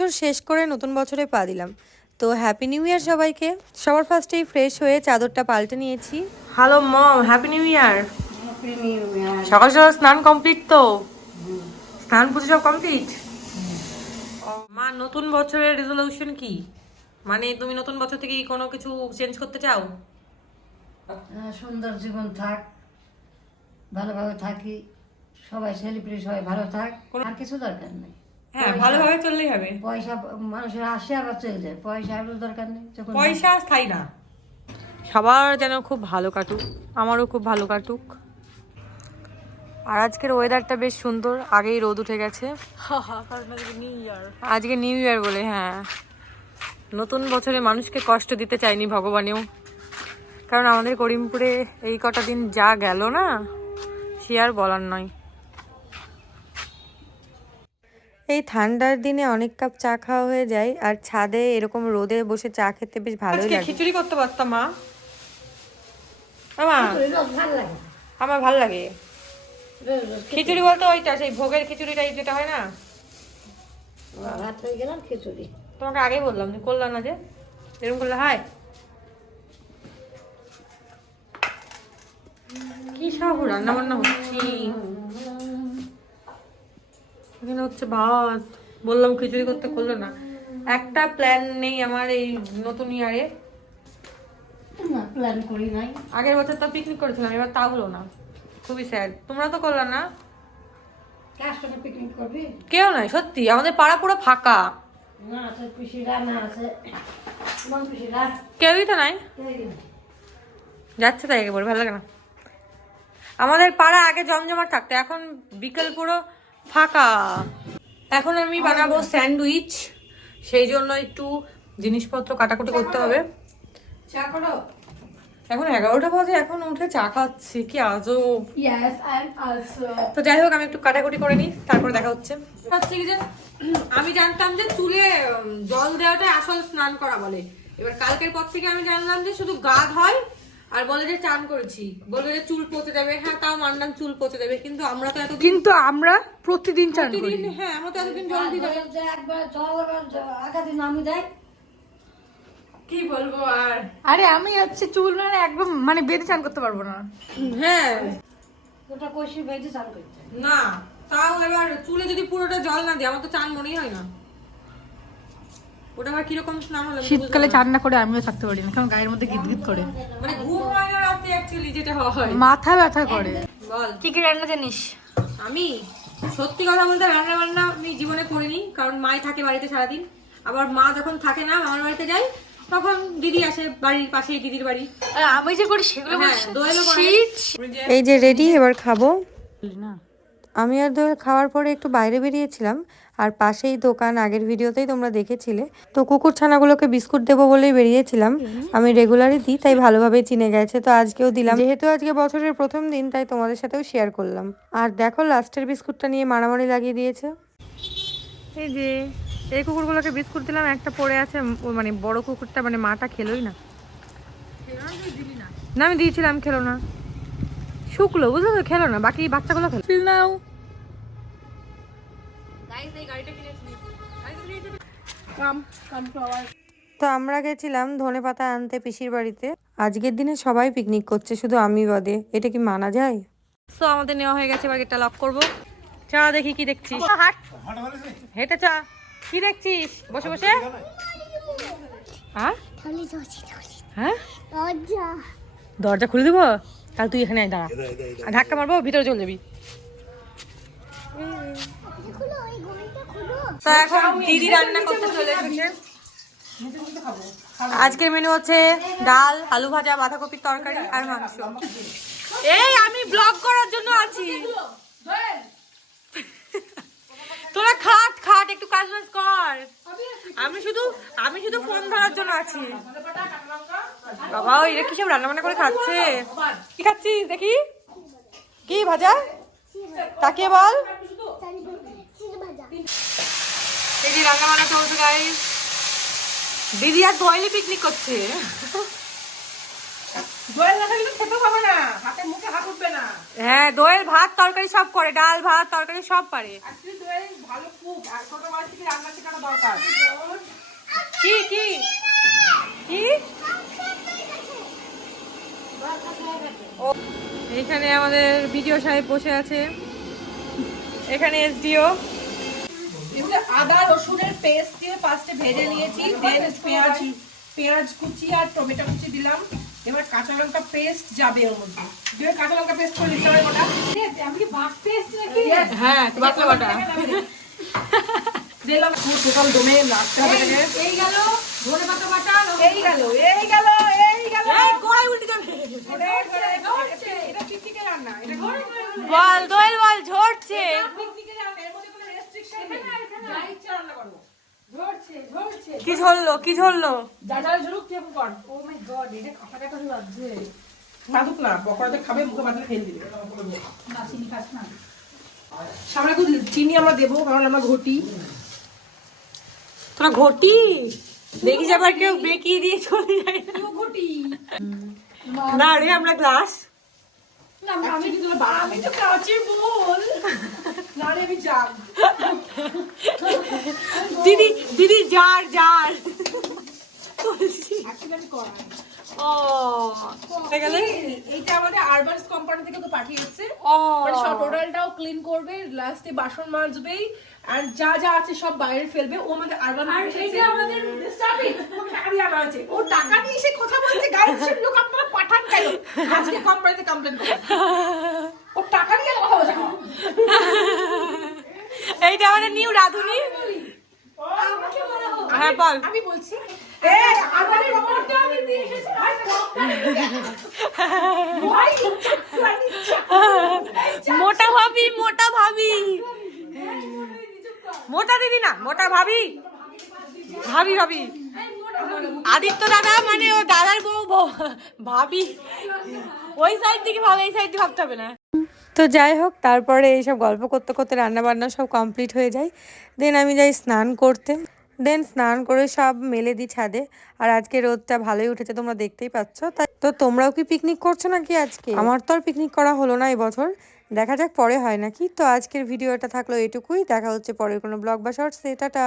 বছর শেষ করে নতুন বছরে পা দিলাম। তো হ্যাপি নিউ ইয়ার সবাইকে। সবার ফার্স্টেই ফ্রেশ হয়ে চাদরটা পাল্টে নিয়েছি। হ্যালো মম, হ্যাপি নিউ ইয়ার। সকাল সকাল স্নান কমপ্লিট তো? স্নান পুজো সব কমপ্লিট? মা, নতুন বছরের রেজলিউশন কি? মানে তুমি নতুন বছর থেকে কোনো কিছু চেঞ্জ করতে চাও? সুন্দর জীবন থাক, ভালোভাবে থাকি, সবাই সেলিব্রেট, সবাই ভালো থাক, আর কিছু দরকার নেই। হ্যাঁ, ভালোভাবে চললেই হবে। পয়সা মানুষের আসে আবার চলে যায়, পয়সা আর দরকার নেই। যখন পয়সা স্থায়ী না। সবার যেন খুব ভালো কাটুক, আমারও খুব ভালো কাটুক। আর আজকের ওয়েদারটা বেশ সুন্দর, আগেই রোদ উঠে গেছে। আজকে নিউ ইয়ার বলে, হ্যাঁ, নতুন বছরে মানুষকে কষ্ট দিতে চাইনি ভগবানেও, কারণ আমাদের করিমপুরে এই কটা দিন যা গেল না, সে আর বলার নয়। এই ঠান্ডার দিনে অনেক কাপ চা খাওয়া হয়ে যায়, আর ছাদে এরকম রোদে বসে চা খেতে বেশ ভালোই লাগে। খিচুড়ি করতে পারতাম মা, আমার ভাল লাগে খিচুড়ি বলতে ওইটা, সেই ভোগের খিচুড়ি টাইপ যেটা হয় না। ভাত হয়ে গেলাম খিচুড়ি, তোমাকে আগেই বললাম যে করলাম না, যে এরকম করলে হয়। কি সব রান্না বান্না হচ্ছে এখানে, হচ্ছে ভাত। বললাম খিচুড়ি করতে, করলো না। একটা প্ল্যান নেই আমার এই নতুন ইয়ারে। না প্ল্যান করি নাই। আগের বছর তো পিকনিক করেছিলাম, এবার তা হলো না, খুবই স্যাড। তোমরা তো করলা না। কার সাথে পিকনিক করবি? কেউ নাই, সত্যি আমাদের পাড়া পুরো ফাঁকা। না আছে পিসিরা, না আছে মন পিসিরা, কেউই তো নাই। যাচ্ছে তাই একেবারে ভালো লাগে না। আমাদের পাড়া আগে জমজমাট থাকতো, এখন বিকেল পুরো ফাঁকা। এখন আমি বানাবো স্যান্ডউইচ, সেই জন্য একটু জিনিসপত্র কাটাকুটি করতে হবে। চা করো। এখন 11টা বাজে, এখন উঠে চা খাচ্ছি, কি আজব। Yes, I'm also. তো যাই হোক, আমি একটু কাটাকুটি করে নিই, তারপর দেখা হচ্ছে। হচ্ছে কি যে আমি জানতাম যে চুলে জল দেওয়াটাই আসল স্নান করা বলে। এবার কালকের পর থেকে আমি জানলাম যে শুধু গা ধয় আর বলে যে চান করেছি, বলবে যে চুল পচে যাবে। হ্যাঁ, তাও মানলাম চুল পচে যাবে, কিন্তু আমরা তো এত আমরা প্রতিদিন চান করি। প্রতিদিন, হ্যাঁ, আমরা তো এতদিন জল দিই না। একবার জল আগাদিন আমি দেয়। কি বলবো আর। আরে আমি হচ্ছে চুল মানে একদম মানে বেঁধে চান করতে পারবো না। হ্যাঁ, ওটা কষি ভেজে চাল করতে না, তাও এবার চুলে যদি পুরোটা জল না দিই, আমার তো চান মনেই হয় না। ওটা আবার কিরকম স্নান হলো শীতকালে চান না করে আমিও থাকতে পারি না, কারণ গায়ের মধ্যে গিদগিদ করে, মানে ঘুম হয় না রাতে, অ্যাকচুয়ালি যেটা হয়। মাথা ব্যথা করে। বল কি কি রান্না জানিস? আমি সত্যি কথা বলতে রান্না বান্না আমি জীবনে করিনি, কারণ মাই থাকে বাড়িতে সারাদিন। আবার মা যখন থাকে না, মামার বাড়িতে যাই, তখন দিদি আসে, বাড়ির পাশেই দিদির বাড়ি। আমি যে করি সেগুলো এই যে রেডি, এবার খাবো। না, আমি আর দোয়েল খাওয়ার পরে একটু বাইরে বেরিয়েছিলাম, আর পাশেই দোকান, আগের ভিডিওতেই তোমরা দেখেছিলে। তো কুকুর ছানাগুলোকে বিস্কুট দেবো বলেই বেরিয়েছিলাম। আমি রেগুলারই দিই, তাই ভালোভাবেই চিনে গেছে, তো আজকেও দিলাম। যেহেতু আজকে বছরের প্রথম দিন, তাই তোমাদের সাথেও শেয়ার করলাম। আর দেখো, লাস্টের বিস্কুটটা নিয়ে মারামারি লাগিয়ে দিয়েছে। এই যে এই কুকুরগুলোকে বিস্কুট দিলাম, একটা পড়ে আছে, মানে বড় কুকুরটা, মানে মাটা খেলোই না। না, আমি দিয়েছিলাম, খেলো না, শুকলো, বুঝলো তো, খেলো না, বাকি বাচ্চাগুলো খেলো। নাও, তো আমরা গেছিলাম ধনেপাতা আনতে পিসির বাড়িতে। আজকের দিনে সবাই পিকনিক করছে, শুধু আমি বাদে। এটা কি মানা যায়? তো আমাদের নেওয়া হয়ে গেছে, এবার গেটটা লক করবো। চা দেখি, কি দেখছিস? হেঁটে চা, কি দেখছিস বসে বসে? হ্যাঁ, দরজা খুলে দেবো? তাহলে তুই এখানে দাঁড়া, ধাক্কা মারবো, ভিতরে চলে যাবি। তো এখন দিদি রান্না করতে চলে এসেছে। আজকের মেনু হচ্ছে ডাল, আলু ভাজা, বাঁধাকপির তরকারি আর মাংস। এই আমি ব্লগ করার জন্য আছি, তোরা খাট খাট, একটু কাজ বাজ কর। আমি শুধু ফোন ধরার জন্য আছি। বাবা, এরা কি সব রান্না বান্না করে খাচ্ছে? কি খাচ্ছিস দেখি? কি ভাজা? তাকিয়ে বল। এই যে রান্না বান্না চলছে গাইস। দিদি আর দোয়েলি পিকনিক করছে। দোয়েল না থাকলে খেতে পাবে না, হাতে মুখে হাত উঠবে না। হ্যাঁ দোয়েল ভাত তরকারি সব করে, ডাল ভাত তরকারি সব পারে। অ্যাকচুয়ালি দোয়েল ভালো কুক, আর ছোটবেলা থেকে রান্না শেখানো দরকার। কি কি কি এখানে আমাদের বিডিও সাহেব বসে আছে, এখানে এসডিও। এগুলো আদা রসুনের পেস্ট দিয়ে ফার্স্টে ভেজে নিয়েছি, দেন পেঁয়াজ কুচি আর টমেটো কুচি দিলাম। এবার কাঁচা লঙ্কা পেস্ট যাবে ওর মধ্যে, দিয়ে কাঁচা লঙ্কা পেস্ট করে দিতে হবে ওটা। আমি কি বাটতে এসেছি নাকি? হ্যাঁ বাটলা বাটা দিলাম টোটাল দমে নাড়তে হবে এটাকে। এই গেল ধনে পাতা বাটা, এই গেল কড়াই উল্টে যাবে। এটা পিকনিকের রান্না, এটা বল দোয়েল বল, ঝরছে। পিকনিকের রান্না, এর মধ্যে কোনো রেস্ট্রিকশন নেই, যা ইচ্ছা রান্না করবো। ঝরছে কি ঝরলো কি ঝরলো? যা যা ঝরুক তুই এখন কর। ও মাই গড, এটা কাটা কাটা হয়ে যাচ্ছে। কাটুক না, পকোড়াতে খাবে, মুখে বাতালে ফেল দিবে। না চিনি খাস না, সামনে একটু চিনি আমরা দেবো, কারণ আমরা ঘটি। তোরা ঘটি দেখিস আবার কেউ বেঁকিয়ে দিয়ে চলে যায়। ঘটি না রে আমরা গ্লাস। আমি তো কাঁচের বোল, না রে আমি জাগ। দিদি দিদি জার জার Actually আমি করাই। ও হয়ে গেলে এইটা আমাদের আরবানস কোম্পানি থেকে তো পাঠিয়েছে। ও মানে সব টোটালটাও ক্লিন করবে, লাস্টে বাসন মাজবেই, আর যা যা আছে সব বাইরে ফেলবে। ও আমাদের আরবান, আর এইটা আমাদের স্টাফিং ও টাকা দিয়ে আনা হয়েছে। ও টাকা নিয়ে এসে কথা বলছে, গাইস লোক আপনারা পাঠান কেন? আজকে কোম্পানিতে কমপ্লেইন করবে। ও টাকা নিয়ে কথা বলছে। এইটা আমাদের নিউ রাধুনি। আমাকে বলা হোক। হ্যাঁ বল। আমি বলছি এই আরবানের ব্যাপারটা আমি দিয়ে এসেছি ভাই। ভাই মোটা ভাবি মোটা ভাবি, মোটা দিদি না মোটা ভাবি, ভাবি ভাবি আদিত্য দাদা মানে ও দাদার বউ ভাবি। ওই সাইড থেকে ভাবে, এই সাইড দিয়ে ভাবতে হবে না। তো যাই হোক, তারপরে এইসব গল্প করতে করতে রান্না বান্না সব কমপ্লিট হয়ে যায়। দেন আমি যাই স্নান করতে। দেন স্নান করে সব মেলে দিই ছাদে। আর আজকে রোদটা ভালোই উঠেছে, তোমরা দেখতেই পাচ্ছ। তাই তো তোমরাও কি পিকনিক করছো নাকি আজকে? আমার তো আর পিকনিক করা হলো না এবছর, দেখা যাক পরে হয় নাকি। তো আজকের ভিডিওটা থাকলো এটুকুই, দেখা হচ্ছে পরের কোনো ব্লগ বা শর্টসে। টাটা।